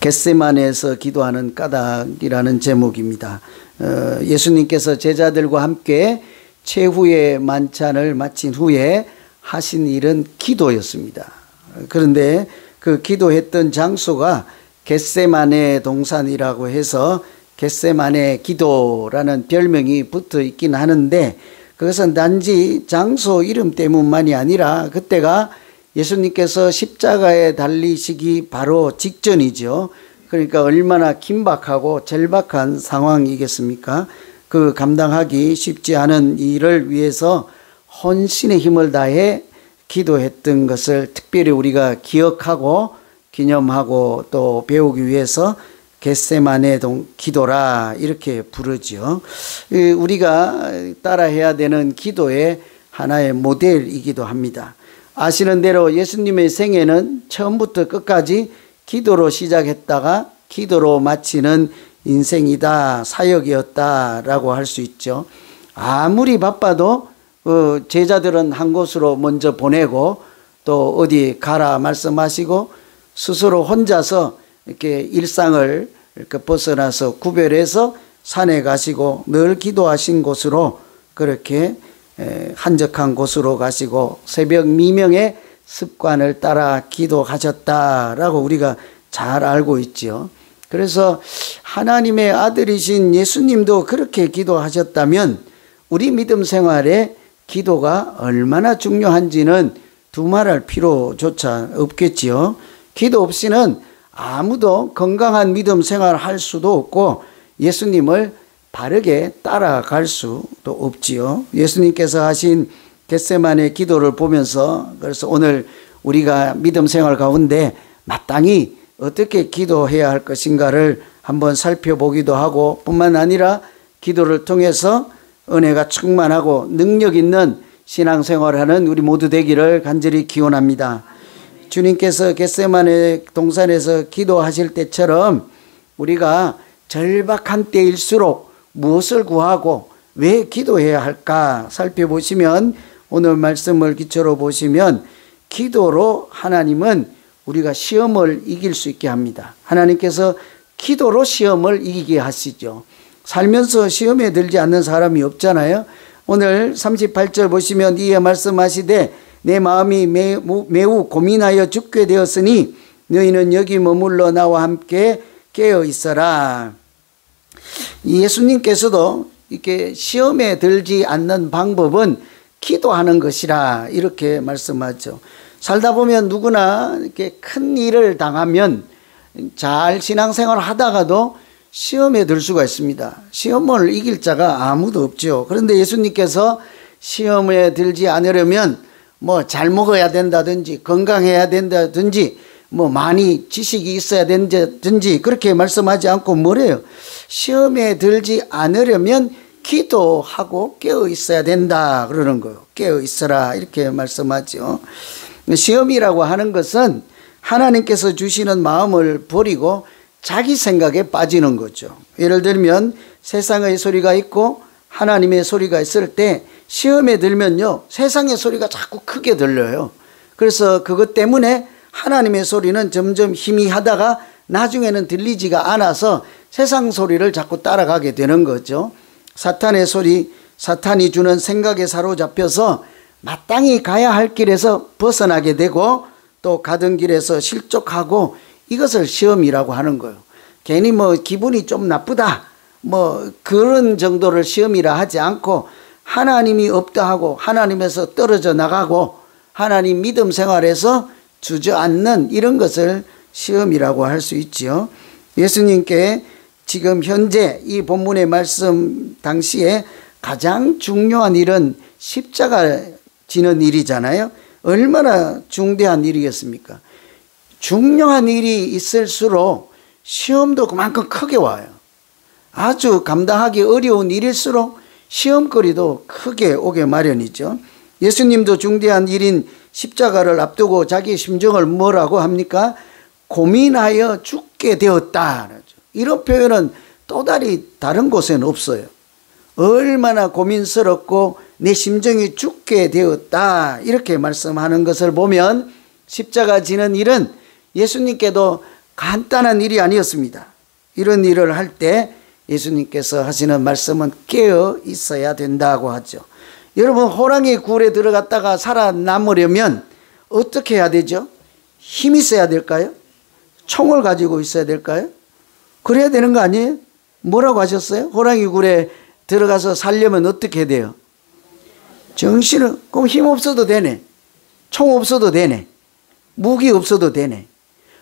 겟세마네에서 기도하는 까닭이라는 제목입니다. 예수님께서 제자들과 함께 최후의 만찬을 마친 후에 하신 일은 기도였습니다. 그런데 그 기도했던 장소가 겟세마네 동산이라고 해서 겟세마네 기도라는 별명이 붙어 있긴 하는데, 그것은 단지 장소 이름 때문만이 아니라 그때가 예수님께서 십자가에 달리시기 바로 직전이죠. 그러니까 얼마나 긴박하고 절박한 상황이겠습니까? 그 감당하기 쉽지 않은 일을 위해서 혼신의 힘을 다해 기도했던 것을 특별히 우리가 기억하고 기념하고 또 배우기 위해서 겟세마네 기도라 이렇게 부르죠. 우리가 따라해야 되는 기도의 하나의 모델이기도 합니다. 아시는 대로 예수님의 생애는 처음부터 끝까지 기도로 시작했다가 기도로 마치는 인생이다, 사역이었다라고 할 수 있죠. 아무리 바빠도 제자들은 한 곳으로 먼저 보내고 또 어디 가라 말씀하시고 스스로 혼자서 이렇게 일상을 이렇게 벗어나서 구별해서 산에 가시고 늘 기도하신 곳으로 그렇게 한적한 곳으로 가시고 새벽 미명의 습관을 따라 기도하셨다라고 우리가 잘 알고 있죠. 그래서 하나님의 아들이신 예수님도 그렇게 기도하셨다면 우리 믿음 생활에 기도가 얼마나 중요한지는 두말할 필요조차 없겠지요. 기도 없이는 아무도 건강한 믿음 생활을 할 수도 없고 예수님을 바르게 따라갈 수도 없지요. 예수님께서 하신 겟세마네 기도를 보면서 그래서 오늘 우리가 믿음 생활 가운데 마땅히 어떻게 기도해야 할 것인가를 한번 살펴보기도 하고, 뿐만 아니라 기도를 통해서 은혜가 충만하고 능력 있는 신앙생활을 하는 우리 모두 되기를 간절히 기원합니다. 주님께서 겟세마네 동산에서 기도하실 때처럼 우리가 절박한 때일수록 무엇을 구하고 왜 기도해야 할까 살펴보시면, 오늘 말씀을 기초로 보시면 기도로 하나님은 우리가 시험을 이길 수 있게 합니다. 하나님께서 기도로 시험을 이기게 하시죠. 살면서 시험에 들지 않는 사람이 없잖아요. 오늘 38절 보시면 이에 말씀하시되 내 마음이 매우 고민하여 죽게 되었으니 너희는 여기 머물러 나와 함께 깨어 있어라. 예수님께서도 이렇게 시험에 들지 않는 방법은 기도하는 것이라 이렇게 말씀하죠. 살다 보면 누구나 이렇게 큰 일을 당하면 잘 신앙생활을 하다가도 시험에 들 수가 있습니다. 시험을 이길 자가 아무도 없죠. 그런데 예수님께서 시험에 들지 않으려면 뭐 잘 먹어야 된다든지 건강해야 된다든지 뭐 많이 지식이 있어야 된다든지 그렇게 말씀하지 않고 뭐래요? 시험에 들지 않으려면 기도하고 깨어 있어야 된다 그러는 거예요. 깨어 있어라 이렇게 말씀하죠. 시험이라고 하는 것은 하나님께서 주시는 마음을 버리고 자기 생각에 빠지는 거죠. 예를 들면 세상의 소리가 있고 하나님의 소리가 있을 때 시험에 들면요, 세상의 소리가 자꾸 크게 들려요. 그래서 그것 때문에 하나님의 소리는 점점 희미하다가 나중에는 들리지가 않아서 세상 소리를 자꾸 따라가게 되는 거죠. 사탄의 소리, 사탄이 주는 생각에 사로잡혀서 마땅히 가야 할 길에서 벗어나게 되고 또 가던 길에서 실족하고, 이것을 시험이라고 하는 거예요. 괜히 뭐 기분이 좀 나쁘다 뭐 그런 정도를 시험이라 하지 않고 하나님이 없다 하고 하나님에서 떨어져 나가고 하나님 믿음 생활에서 주저앉는 이런 것을 시험이라고 할 수 있지요. 예수님께 지금 현재 이 본문의 말씀 당시에 가장 중요한 일은 십자가 지는 일이잖아요. 얼마나 중대한 일이겠습니까? 중요한 일이 있을수록 시험도 그만큼 크게 와요. 아주 감당하기 어려운 일일수록 시험거리도 크게 오게 마련이죠. 예수님도 중대한 일인 십자가를 앞두고 자기 심정을 뭐라고 합니까? 고민하여 죽게 되었다. 이런 표현은 또 다른 곳에는 없어요. 얼마나 고민스럽고 내 심정이 죽게 되었다 이렇게 말씀하는 것을 보면 십자가 지는 일은 예수님께도 간단한 일이 아니었습니다. 이런 일을 할 때 예수님께서 하시는 말씀은 깨어 있어야 된다고 하죠. 여러분, 호랑이 굴에 들어갔다가 살아남으려면 어떻게 해야 되죠? 힘이 있어야 될까요? 총을 가지고 있어야 될까요? 그래야 되는 거 아니에요? 뭐라고 하셨어요? 호랑이 굴에 들어가서 살려면 어떻게 돼요? 정신을, 그럼 힘 없어도 되네. 총 없어도 되네. 무기 없어도 되네.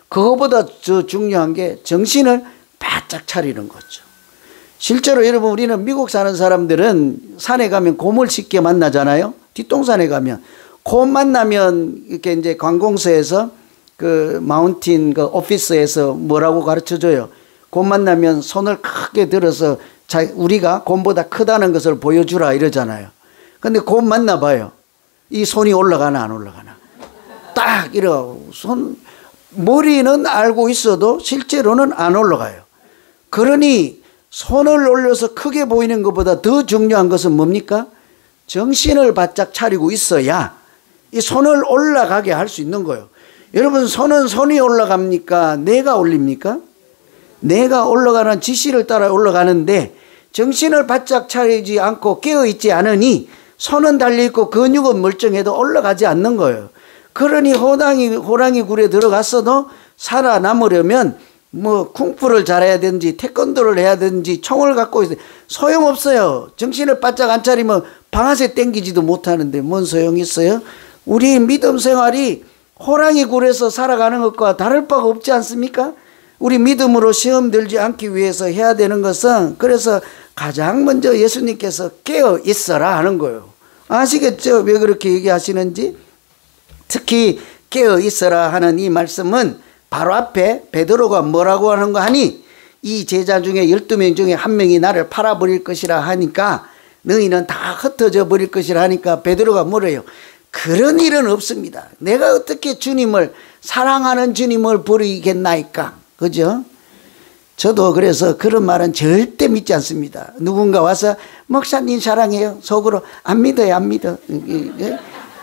그거보다 더 중요한 게 정신을 바짝 차리는 거죠. 실제로 여러분, 우리는 미국 사는 사람들은 산에 가면 곰을 쉽게 만나잖아요. 뒷동산에 가면 곰 만나면 이렇게 이제 관공서에서 그 마운틴 그 오피스에서 뭐라고 가르쳐 줘요? 곰 만나면 손을 크게 들어서 우리가 곰보다 크다는 것을 보여주라 이러잖아요. 근데 곰 만나봐요. 이 손이 올라가나 안 올라가나. 딱 이러고 머리는 알고 있어도 실제로는 안 올라가요. 그러니 손을 올려서 크게 보이는 것보다 더 중요한 것은 뭡니까? 정신을 바짝 차리고 있어야 이 손을 올라가게 할 수 있는 거예요. 여러분, 손이 올라갑니까? 내가 올립니까? 내가 올라가는 지시를 따라 올라가는데 정신을 바짝 차리지 않고 깨어있지 않으니 손은 달려있고 근육은 멀쩡해도 올라가지 않는 거예요. 그러니 호랑이 굴에 들어갔어도 살아남으려면 뭐 쿵푸를 잘해야 되는지 태권도를 해야 되는지 총을 갖고 있어요. 소용없어요. 정신을 바짝 안 차리면 방아쇠 땡기지도 못하는데 뭔 소용이 있어요? 우리 믿음 생활이 호랑이 굴에서 살아가는 것과 다를 바가 없지 않습니까? 우리 믿음으로 시험 들지 않기 위해서 해야 되는 것은, 그래서 가장 먼저 예수님께서 깨어 있어라 하는 거예요. 아시겠죠? 왜 그렇게 얘기하시는지? 특히 깨어 있어라 하는 이 말씀은 바로 앞에 베드로가 뭐라고 하는 거 하니, 이 제자 중에 12명 중에 한 명이 나를 팔아버릴 것이라 하니까, 너희는 다 흩어져 버릴 것이라 하니까 베드로가 뭐래요? 그런 일은 없습니다. 내가 어떻게 주님을, 사랑하는 주님을 버리겠나이까? 그죠? 저도 그래서 그런 말은 절대 믿지 않습니다. 누군가 와서 목사님 사랑해요. 속으로 안 믿어요, 안 믿어.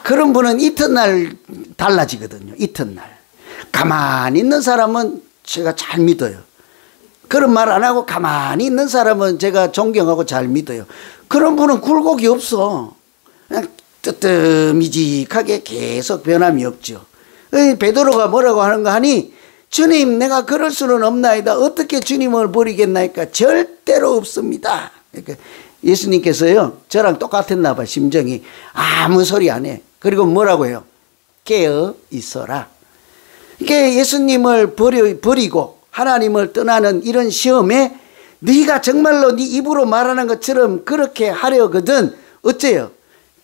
그런 분은 이튿날 달라지거든요. 이튿날. 가만히 있는 사람은 제가 잘 믿어요. 그런 말 안 하고 가만히 있는 사람은 제가 존경하고 잘 믿어요. 그런 분은 굴곡이 없어. 그냥 뜨뜻미직하게 계속 변함이 없죠. 베드로가 뭐라고 하는가 하니, 주님, 내가 그럴 수는 없나이다. 어떻게 주님을 버리겠나이까? 절대로 없습니다. 그러니까 예수님께서요, 저랑 똑같았나 봐, 심정이. 아무 소리 안 해. 그리고 뭐라고 해요? 깨어 있어라. 이게 예수님을 버리고 하나님을 떠나는 이런 시험에 네가 정말로 네 입으로 말하는 것처럼 그렇게 하려거든. 어째요?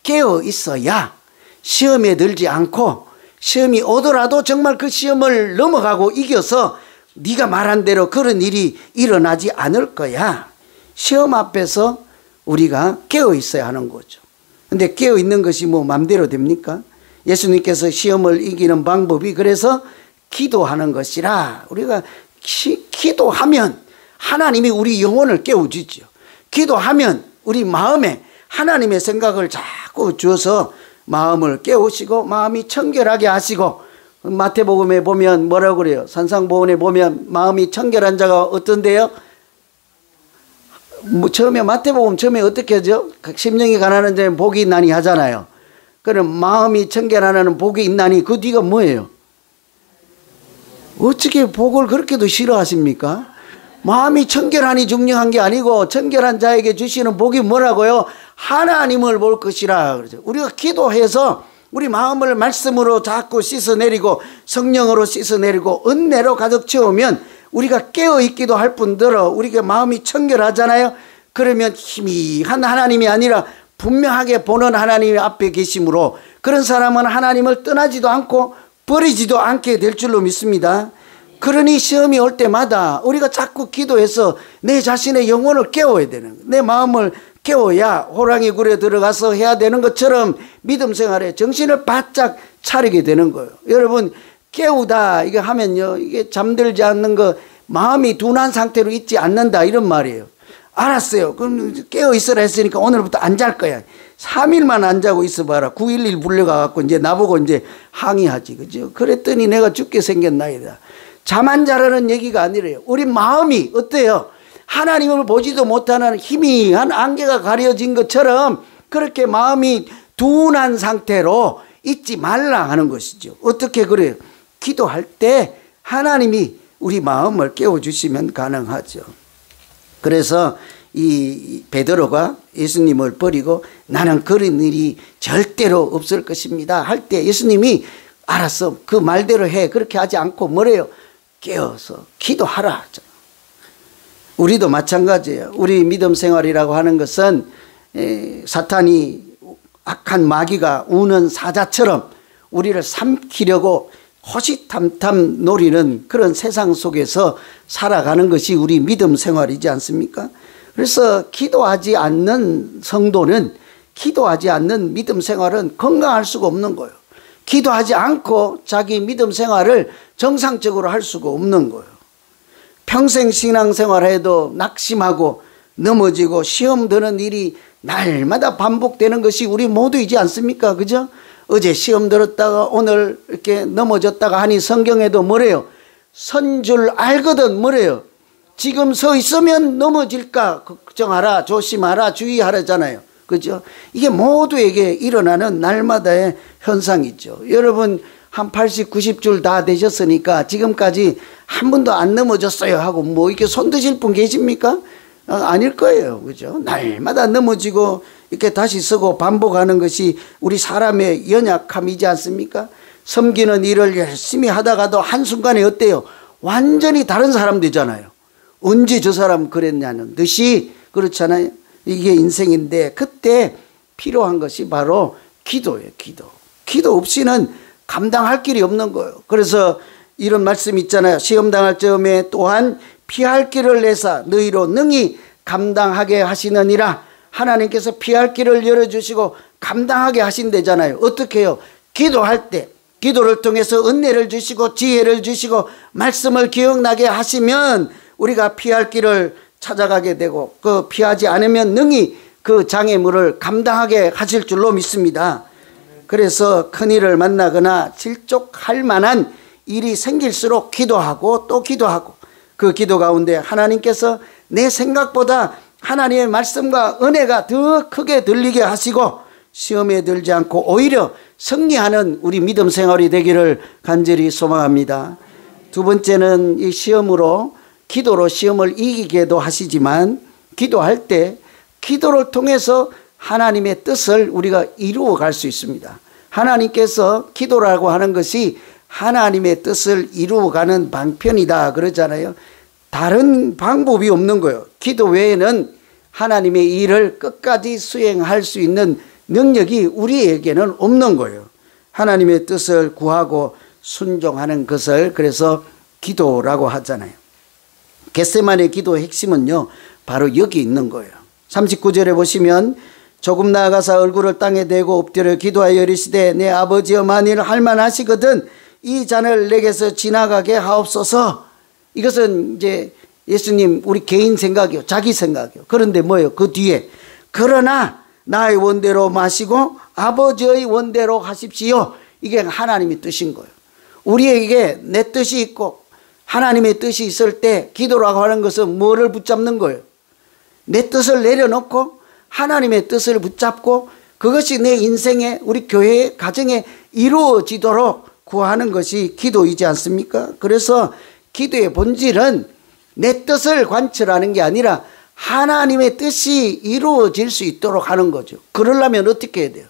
깨어 있어야 시험에 들지 않고, 시험이 오더라도 정말 그 시험을 넘어가고 이겨서 네가 말한 대로 그런 일이 일어나지 않을 거야. 시험 앞에서 우리가 깨어 있어야 하는 거죠. 근데 깨어 있는 것이 뭐 맘대로 됩니까? 예수님께서 시험을 이기는 방법이 그래서 기도하는 것이라, 우리가 기도하면 하나님이 우리 영혼을 깨워주죠. 기도하면 우리 마음에 하나님의 생각을 자꾸 주어서 마음을 깨우시고 마음이 청결하게 하시고, 마태복음에 보면 뭐라고 그래요? 산상보훈에 보면 마음이 청결한 자가 어떤데요? 처음에 마태복음 처음에 어떻게 하죠? 심령이 가난한 자는 복이 있나니 하잖아요. 그럼 마음이 청결하는 복이 있나니 그 뒤가 뭐예요? 어떻게 복을 그렇게도 싫어하십니까? 마음이 청결하니 중요한 게 아니고, 청결한 자에게 주시는 복이 뭐라고요? 하나님을 볼 것이라 그러죠. 우리가 기도해서 우리 마음을 말씀으로 자꾸 씻어내리고 성령으로 씻어내리고 은혜로 가득 채우면 우리가 깨어있기도 할 뿐더러 우리가 마음이 청결하잖아요. 그러면 희미한 하나님이 아니라 분명하게 보는 하나님이 앞에 계심으로 그런 사람은 하나님을 떠나지도 않고 버리지도 않게 될 줄로 믿습니다. 그러니 시험이 올 때마다 우리가 자꾸 기도해서 내 자신의 영혼을 깨워야 되는 거예요. 내 마음을 깨워야 호랑이 굴에 들어가서 해야 되는 것처럼 믿음 생활에 정신을 바짝 차리게 되는 거예요. 여러분, 깨우다 이게 하면요, 이게 잠들지 않는 거, 마음이 둔한 상태로 있지 않는다 이런 말이에요. 알았어요. 그럼 깨어 있으라 했으니까 오늘부터 안 잘 거야. 3일만 안 자고 있어봐라. 911 불려가갖고 이제 나보고 이제 항의하지. 그죠? 그랬더니 내가 죽게 생겼나이다. 잠 안 자라는 얘기가 아니래요. 우리 마음이 어때요? 하나님을 보지도 못하는 희미한 안개가 가려진 것처럼 그렇게 마음이 둔한 상태로 있지 말라 하는 것이죠. 어떻게 그래요? 기도할 때 하나님이 우리 마음을 깨워주시면 가능하죠. 그래서 이 베드로가 예수님을 버리고 나는 그런 일이 절대로 없을 것입니다 할 때 예수님이 알았어, 그 말대로 해. 그렇게 하지 않고 뭐래요? 깨어서 기도하라. 우리도 마찬가지예요. 우리 믿음 생활이라고 하는 것은 사탄이 악한 마귀가 우는 사자처럼 우리를 삼키려고 호시탐탐 노리는 그런 세상 속에서 살아가는 것이 우리 믿음 생활이지 않습니까? 그래서 기도하지 않는 성도는, 기도하지 않는 믿음 생활은 건강할 수가 없는 거예요. 기도하지 않고 자기 믿음 생활을 정상적으로 할 수가 없는 거예요. 평생 신앙생활해도 낙심하고 넘어지고 시험 드는 일이 날마다 반복되는 것이 우리 모두이지 않습니까? 그죠? 어제 시험 들었다가 오늘 이렇게 넘어졌다가 하니 성경에도 뭐래요? 선 줄 알거든 뭐래요? 지금 서 있으면 넘어질까 걱정하라, 조심하라, 주의하라잖아요. 그죠? 이게 모두에게 일어나는 날마다의 현상이죠. 여러분 한 80, 90줄 다 되셨으니까 지금까지 한 번도 안 넘어졌어요 하고 뭐 이렇게 손 드실 분 계십니까? 아닐 거예요. 그죠? 날마다 넘어지고 이렇게 다시 서고 반복하는 것이 우리 사람의 연약함이지 않습니까? 섬기는 일을 열심히 하다가도 한순간에 어때요? 완전히 다른 사람 되잖아요. 언제 저 사람 그랬냐는 듯이, 그렇잖아요. 이게 인생인데 그때 필요한 것이 바로 기도예요. 기도 없이는 감당할 길이 없는 거예요. 그래서 이런 말씀 있잖아요. 시험 당할 적에 또한 피할 길을 내사 너희로 능히 감당하게 하시느니라. 하나님께서 피할 길을 열어주시고 감당하게 하신대잖아요. 어떻게 해요? 기도할 때 기도를 통해서 은혜를 주시고 지혜를 주시고 말씀을 기억나게 하시면 우리가 피할 길을 찾아가게 되고 그 피하지 않으면 능히 그 장애물을 감당하게 하실 줄로 믿습니다. 그래서 큰일을 만나거나 질족할 만한 일이 생길수록 기도하고 또 기도하고 그 기도 가운데 하나님께서 내 생각보다 하나님의 말씀과 은혜가 더 크게 들리게 하시고 시험에 들지 않고 오히려 승리하는 우리 믿음 생활이 되기를 간절히 소망합니다. 두 번째는 이 시험으로, 기도로 시험을 이기게도 하시지만 기도할 때 기도를 통해서 하나님의 뜻을 우리가 이루어 갈 수 있습니다. 하나님께서 기도라고 하는 것이 하나님의 뜻을 이루어가는 방편이다 그러잖아요. 다른 방법이 없는 거예요. 기도 외에는 하나님의 일을 끝까지 수행할 수 있는 능력이 우리에게는 없는 거예요. 하나님의 뜻을 구하고 순종하는 것을 그래서 기도라고 하잖아요. 겟세마네 기도의 핵심은요, 바로 여기 있는 거예요. 39절에 보시면 조금 나아가서 얼굴을 땅에 대고 엎드려 기도하여 이르시되 내 아버지여 만일 할만하시거든 이 잔을 내게서 지나가게 하옵소서. 이것은 이제 예수님 우리 개인 생각이요, 자기 생각이요. 그런데 뭐예요? 그 뒤에 그러나 나의 원대로 마시고 아버지의 원대로 하십시오. 이게 하나님의 뜻인 거예요. 우리에게 내 뜻이 있고 하나님의 뜻이 있을 때 기도라고 하는 것은 뭐를 붙잡는 거예요? 내 뜻을 내려놓고 하나님의 뜻을 붙잡고 그것이 내 인생에, 우리 교회의 가정에 이루어지도록 구하는 것이 기도이지 않습니까? 그래서 기도의 본질은 내 뜻을 관철하는 게 아니라 하나님의 뜻이 이루어질 수 있도록 하는 거죠. 그러려면 어떻게 해야 돼요?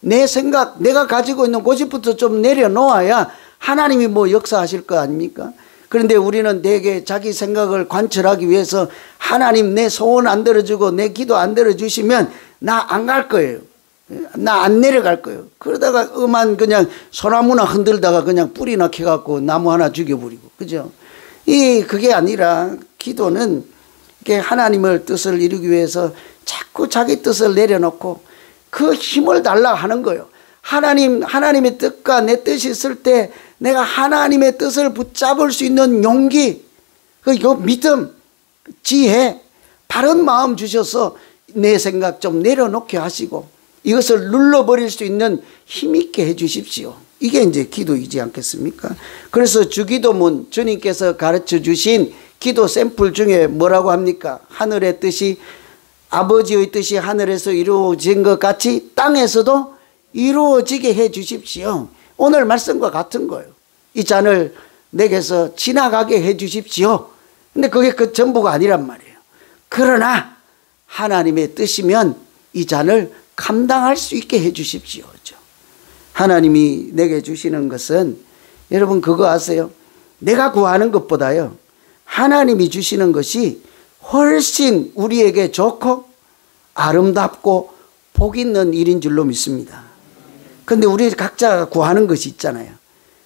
내 생각, 내가 가지고 있는 고집부터 좀 내려놓아야 하나님이 뭐 역사하실 거 아닙니까? 그런데 우리는 대개 자기 생각을 관철하기 위해서 하나님 내 소원 안 들어주고 내 기도 안 들어주시면 나 안 갈 거예요. 나 안 내려갈 거예요. 그러다가 음한 그냥 소나무나 흔들다가 그냥 뿌리 nak혀갖고 나무 하나 죽여버리고. 그죠? 그게 아니라 기도는 이게 하나님의 뜻을 이루기 위해서 자꾸 자기 뜻을 내려놓고 그 힘을 달라 하는 거예요. 하나님의 뜻과 내 뜻이 있을 때 내가 하나님의 뜻을 붙잡을 수 있는 용기, 그 믿음, 지혜, 바른 마음 주셔서 내 생각 좀 내려놓게 하시고 이것을 눌러버릴 수 있는 힘있게 해 주십시오. 이게 이제 기도이지 않겠습니까? 그래서 주기도문, 주님께서 가르쳐 주신 기도 샘플 중에 뭐라고 합니까? 하늘의 뜻이, 아버지의 뜻이 하늘에서 이루어진 것 같이 땅에서도 이루어지게 해 주십시오. 오늘 말씀과 같은 거예요. 이 잔을 내게서 지나가게 해 주십시오. 근데 그게 그 전부가 아니란 말이에요. 그러나 하나님의 뜻이면 이 잔을 감당할 수 있게 해 주십시오. 하나님이 내게 주시는 것은, 여러분 그거 아세요? 내가 구하는 것보다요, 하나님이 주시는 것이 훨씬 우리에게 좋고 아름답고 복 있는 일인 줄로 믿습니다. 근데 우리 각자 구하는 것이 있잖아요.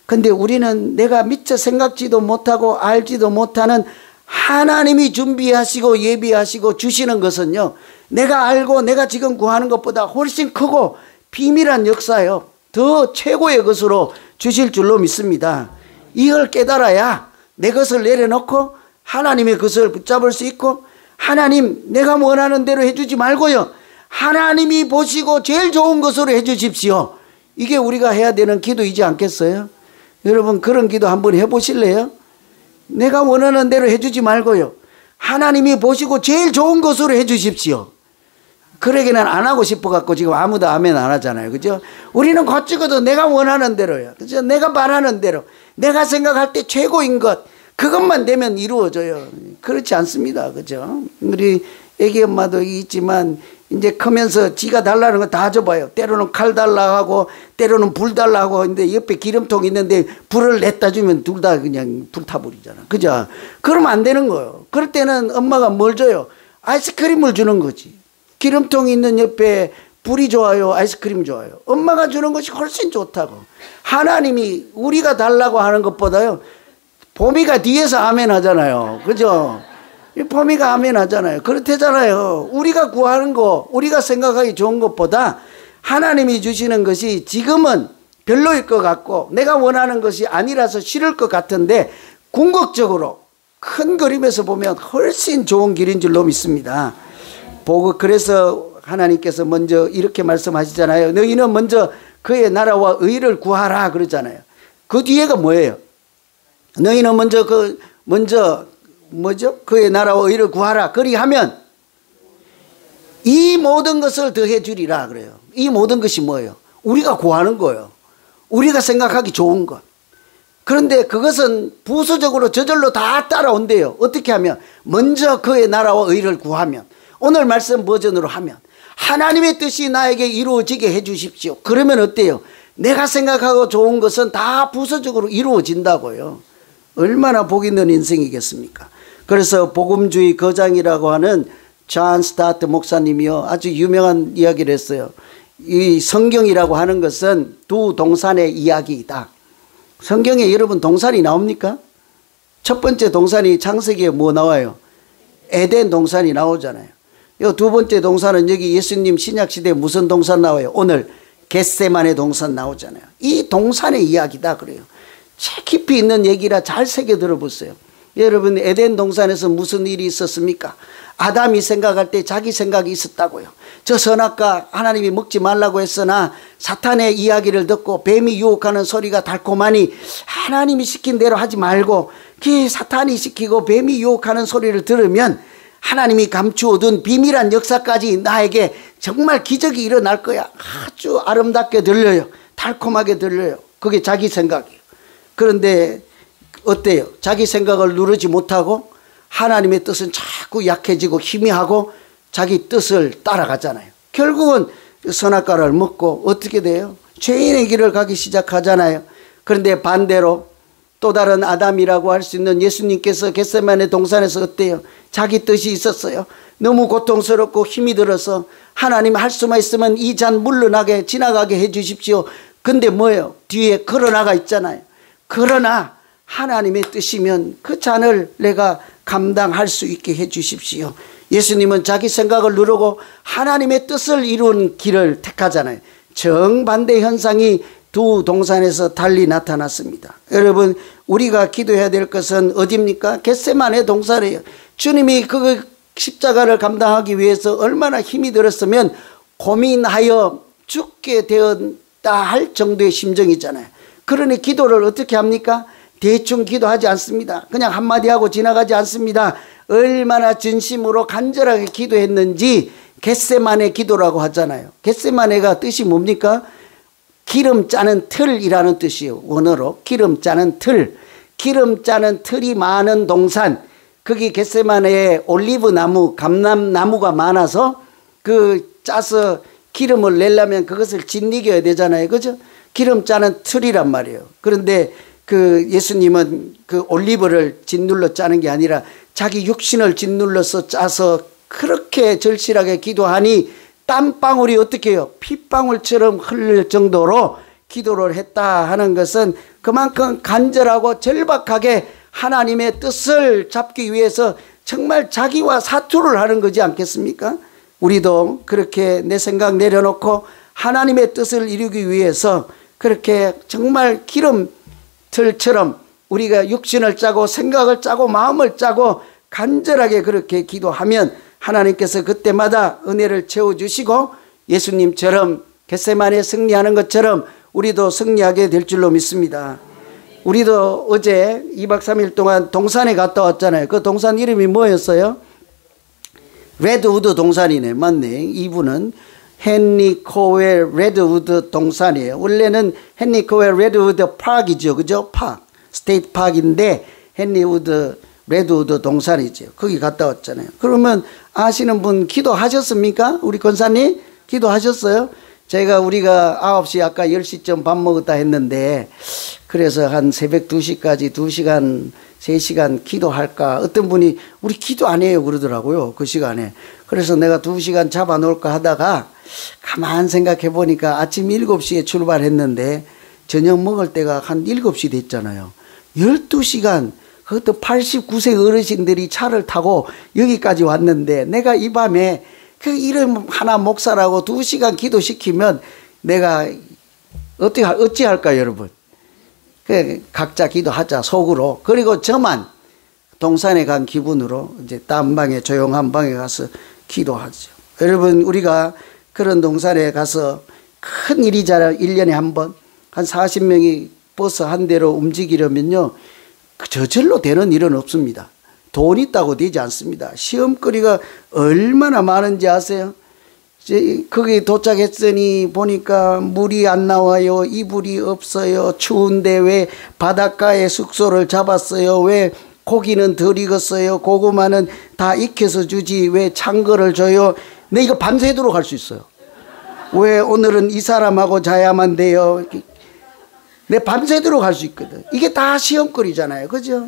근데 우리는 내가 미처 생각지도 못하고 알지도 못하는 하나님이 준비하시고 예비하시고 주시는 것은요, 내가 알고 내가 지금 구하는 것보다 훨씬 크고 비밀한 역사요, 더 최고의 것으로 주실 줄로 믿습니다. 이걸 깨달아야 내 것을 내려놓고 하나님의 것을 붙잡을 수 있고, 하나님 내가 원하는 대로 해주지 말고요, 하나님이 보시고 제일 좋은 것으로 해주십시오. 이게 우리가 해야 되는 기도이지 않겠어요? 여러분 그런 기도 한번 해보실래요? 내가 원하는 대로 해주지 말고요, 하나님이 보시고 제일 좋은 것으로 해주십시오. 그러기는 안 하고 싶어 갖고 지금 아무도 아멘 안 하잖아요. 그죠? 우리는 곧 찍어도 내가 원하는 대로요. 그죠? 내가 바라는 대로, 내가 생각할 때 최고인 것, 그것만 되면 이루어져요. 그렇지 않습니다. 그죠? 우리 애기 엄마도 있지만 이제 크면서 지가 달라는 거 다 줘봐요. 때로는 칼 달라 하고 때로는 불 달라 하고, 근데 옆에 기름통 있는데 불을 냈다 주면 둘 다 그냥 불타버리잖아. 그죠? 그러면 안 되는 거예요. 그럴 때는 엄마가 뭘 줘요? 아이스크림을 주는 거지. 기름통이 있는 옆에 불이 좋아요, 아이스크림 좋아요? 엄마가 주는 것이 훨씬 좋다고. 하나님이 우리가 달라고 하는 것보다요, 보미가 뒤에서 아멘 하잖아요. 그죠? 보미가 아멘 하잖아요. 그렇대잖아요. 우리가 구하는 거, 우리가 생각하기 좋은 것보다 하나님이 주시는 것이 지금은 별로일 것 같고 내가 원하는 것이 아니라서 싫을 것 같은데, 궁극적으로 큰 그림에서 보면 훨씬 좋은 길인 줄로 믿습니다. 그래서 하나님께서 먼저 이렇게 말씀하시잖아요. 너희는 먼저 그의 나라와 의를 구하라 그러잖아요. 그 뒤에가 뭐예요? 너희는 먼저 그의 나라와 의를 구하라. 그리하면 이 모든 것을 더해 주리라 그래요. 이 모든 것이 뭐예요? 우리가 구하는 거예요. 우리가 생각하기 좋은 것. 그런데 그것은 부수적으로 저절로 다 따라온대요. 어떻게 하면? 먼저 그의 나라와 의를 구하면, 오늘 말씀 버전으로 하면, 하나님의 뜻이 나에게 이루어지게 해 주십시오. 그러면 어때요? 내가 생각하고 좋은 것은 다 부수적으로 이루어진다고요. 얼마나 복 있는 인생이겠습니까? 그래서 복음주의 거장이라고 하는 존 스타트 목사님이요, 아주 유명한 이야기를 했어요. 이 성경이라고 하는 것은 두 동산의 이야기이다. 성경에 여러분 동산이 나옵니까? 첫 번째 동산이 창세기에 뭐 나와요? 에덴 동산이 나오잖아요. 이 두 번째 동산은 여기 예수님 신약시대에 무슨 동산 나와요? 오늘 겟세마네 동산 나오잖아요. 이 동산의 이야기다 그래요. 책 깊이 있는 얘기라 잘 새겨 들어보세요. 여러분 에덴 동산에서 무슨 일이 있었습니까? 아담이 생각할 때 자기 생각이 있었다고요. 저 선악과 하나님이 먹지 말라고 했으나 사탄의 이야기를 듣고 뱀이 유혹하는 소리가 달콤하니 하나님이 시킨 대로 하지 말고 그 사탄이 시키고 뱀이 유혹하는 소리를 들으면 하나님이 감추어둔 비밀한 역사까지 나에게 정말 기적이 일어날 거야. 아주 아름답게 들려요. 달콤하게 들려요. 그게 자기 생각이에요. 그런데 어때요? 자기 생각을 누르지 못하고 하나님의 뜻은 자꾸 약해지고 희미하고 자기 뜻을 따라가잖아요. 결국은 선악과를 먹고 어떻게 돼요? 죄인의 길을 가기 시작하잖아요. 그런데 반대로 또 다른 아담이라고 할 수 있는 예수님께서 겟세마네 동산에서 어때요? 자기 뜻이 있었어요. 너무 고통스럽고 힘이 들어서 하나님 할 수만 있으면 이 잔 물러나게 지나가게 해 주십시오. 근데 뭐예요? 뒤에 그러나가 있잖아요. 그러나 하나님의 뜻이면 그 잔을 내가 감당할 수 있게 해 주십시오. 예수님은 자기 생각을 누르고 하나님의 뜻을 이룬 길을 택하잖아요. 정반대 현상이 두 동산에서 달리 나타났습니다. 여러분 우리가 기도해야 될 것은 어디입니까? 겟세마네 동산이에요. 주님이 그 십자가를 감당하기 위해서 얼마나 힘이 들었으면 고민하여 죽게 되었다 할 정도의 심정이잖아요. 그러니 기도를 어떻게 합니까? 대충 기도하지 않습니다. 그냥 한마디 하고 지나가지 않습니다. 얼마나 진심으로 간절하게 기도했는지 겟세마네 기도라고 하잖아요. 겟세마네가 뜻이 뭡니까? 기름 짜는 틀이라는 뜻이에요. 원어로 기름 짜는 틀. 기름 짜는 틀이 많은 동산. 거기 겟세마네에 올리브 나무, 감람나무가 많아서 그 짜서 기름을 내려면 그것을 짓이겨야 되잖아요. 그죠? 기름 짜는 틀이란 말이에요. 그런데 그 예수님은 그 올리브를 짓눌러 짜는 게 아니라 자기 육신을 짓눌러서 짜서 그렇게 절실하게 기도하니 땀방울이 어떻게 해요? 핏방울처럼 흘릴 정도로 기도를 했다 하는 것은 그만큼 간절하고 절박하게 하나님의 뜻을 잡기 위해서 정말 자기와 사투를 하는 거지 않겠습니까? 우리도 그렇게 내 생각 내려놓고 하나님의 뜻을 이루기 위해서 그렇게 정말 기름틀처럼 우리가 육신을 짜고 생각을 짜고 마음을 짜고 간절하게 그렇게 기도하면 하나님께서 그때마다 은혜를 채워주시고 예수님처럼 겟세마네 승리하는 것처럼 우리도 승리하게 될 줄로 믿습니다. 우리도 어제 2박 3일 동안 동산에 갔다 왔잖아요. 그 동산 이름이 뭐였어요? 레드우드 동산이네. 맞네. 이분은 헨리 코웰 레드우드 동산이에요. 원래는 헨리 코웰 레드우드 파크이죠. 그죠? 파크. 스테이트 파크인데 헨리우드 레드우드 동산이죠. 거기 갔다 왔잖아요. 그러면 아시는 분 기도하셨습니까? 우리 권사님 기도하셨어요? 우리가 9시 아까 10시쯤 밥 먹었다 했는데 그래서 한 새벽 2시까지 2시간 3시간 기도할까? 어떤 분이 우리 기도 안 해요 그러더라고요. 그 시간에. 그래서 내가 2시간 잡아놓을까 하다가 가만 생각해 보니까 아침 7시에 출발했는데 저녁 먹을 때가 한 7시 됐잖아요. 12시간 그것도 89세 어르신들이 차를 타고 여기까지 왔는데 내가 이 밤에 그 이름 하나 목사라고 2시간 기도시키면 내가 어찌할까 여러분? 각자 기도하자 속으로. 그리고 저만 동산에 간 기분으로 이제 딴 방에 조용한 방에 가서 기도하죠. 여러분 우리가 그런 동산에 가서 큰 일이잖아요. 1년에 한 번 한 40명이 버스 한 대로 움직이려면요 저절로 되는 일은 없습니다. 돈 있다고 되지 않습니다. 시험거리가 얼마나 많은지 아세요? 거기 도착했으니 보니까 물이 안 나와요. 이불이 없어요. 추운데 왜 바닷가에 숙소를 잡았어요? 왜 고기는 덜 익었어요? 고구마는 다 익혀서 주지 왜 찬 거를 줘요? 근데 이거 밤새도록 할 수 있어요. 왜 오늘은 이 사람하고 자야만 돼요? 내 밤새도록 할 수 있거든. 이게 다 시험거리잖아요. 그죠?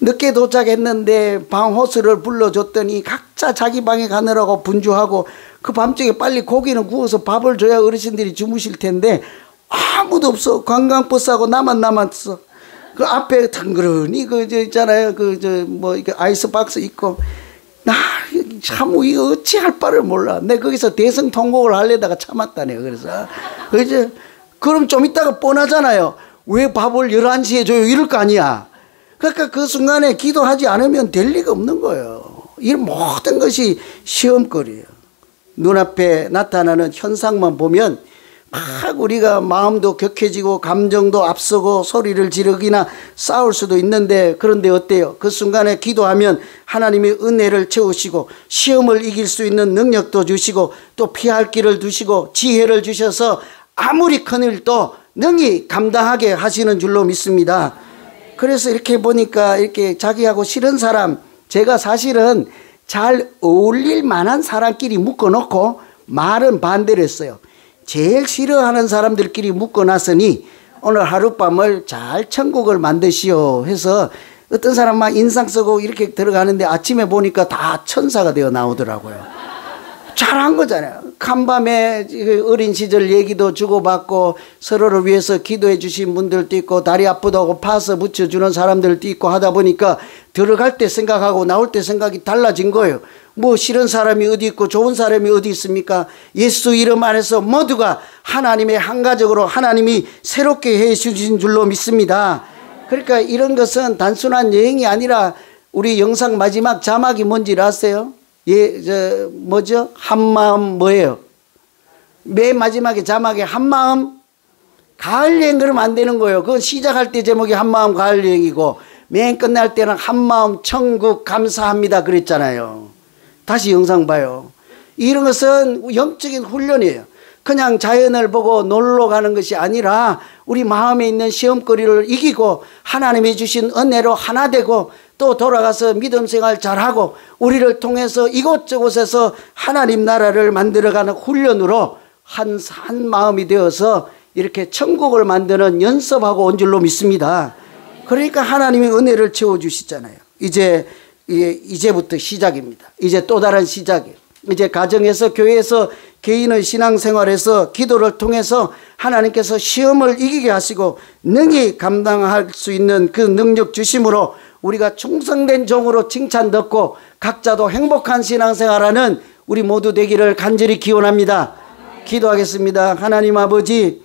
늦게 도착했는데 방 호스를 불러줬더니 각자 자기 방에 가느라고 분주하고 그 밤중에 빨리 고기는 구워서 밥을 줘야 어르신들이 주무실 텐데 아무도 없어. 관광버스하고 나만 남았어. 그 앞에 덩그러니 있잖아요. 이게 아이스박스 있고 참 이거 어찌할 바를 몰라. 내 거기서 대성통곡을 하려다가 참았다네. 그래서 그럼 좀 이따가 뻔하잖아요. 왜 밥을 11시에 줘요? 이럴 거 아니야. 그러니까 그 순간에 기도하지 않으면 될 리가 없는 거예요. 이 모든 것이 시험거리예요. 눈앞에 나타나는 현상만 보면 막 우리가 마음도 격해지고 감정도 앞서고 소리를 지르기나 싸울 수도 있는데 그런데 어때요? 그 순간에 기도하면 하나님의 은혜를 채우시고 시험을 이길 수 있는 능력도 주시고 또 피할 길을 두시고 지혜를 주셔서 아무리 큰 일도 능히 감당하게 하시는 줄로 믿습니다. 그래서 이렇게 보니까 이렇게 자기하고 싫은 사람, 제가 사실은 잘 어울릴 만한 사람끼리 묶어놓고 말은 반대를 했어요. 제일 싫어하는 사람들끼리 묶어놨으니 오늘 하룻밤을 잘 천국을 만드시오 해서 어떤 사람 막 인상 쓰고 이렇게 들어가는데 아침에 보니까 다 천사가 되어 나오더라고요. 잘한 거잖아요. 간밤에 어린 시절 얘기도 주고받고 서로를 위해서 기도해 주신 분들도 있고 다리 아프다고 파서 붙여주는 사람들도 있고 하다 보니까 들어갈 때 생각하고 나올 때 생각이 달라진 거예요. 뭐 싫은 사람이 어디 있고 좋은 사람이 어디 있습니까? 예수 이름 안에서 모두가 하나님의 한 가족으로 하나님이 새롭게 해 주신 줄로 믿습니다. 그러니까 이런 것은 단순한 여행이 아니라 우리 영상 마지막 자막이 뭔지 아세요? 뭐죠? 한마음 뭐예요? 맨 마지막에 자막에 한마음 가을 여행 그러면 안 되는 거예요. 그건 시작할 때 제목이 한마음 가을 여행이고 맨 끝날 때는 한마음 천국 감사합니다 그랬잖아요. 다시 영상 봐요. 이런 것은 영적인 훈련이에요. 그냥 자연을 보고 놀러 가는 것이 아니라 우리 마음에 있는 시험거리를 이기고 하나님이 주신 은혜로 하나 되고 또 돌아가서 믿음 생활 잘하고 우리를 통해서 이곳저곳에서 하나님 나라를 만들어가는 훈련으로 한 마음이 되어서 이렇게 천국을 만드는 연습하고 온 줄로 믿습니다. 그러니까 하나님이 은혜를 채워주시잖아요. 이제부터 시작입니다. 이제 또 다른 시작이에요. 이제 가정에서 교회에서 개인의 신앙생활에서 기도를 통해서 하나님께서 시험을 이기게 하시고 능히 감당할 수 있는 그 능력 주심으로 우리가 충성된 종으로 칭찬 듣고 각자도 행복한 신앙생활하는 우리 모두 되기를 간절히 기원합니다. 기도하겠습니다. 하나님 아버지,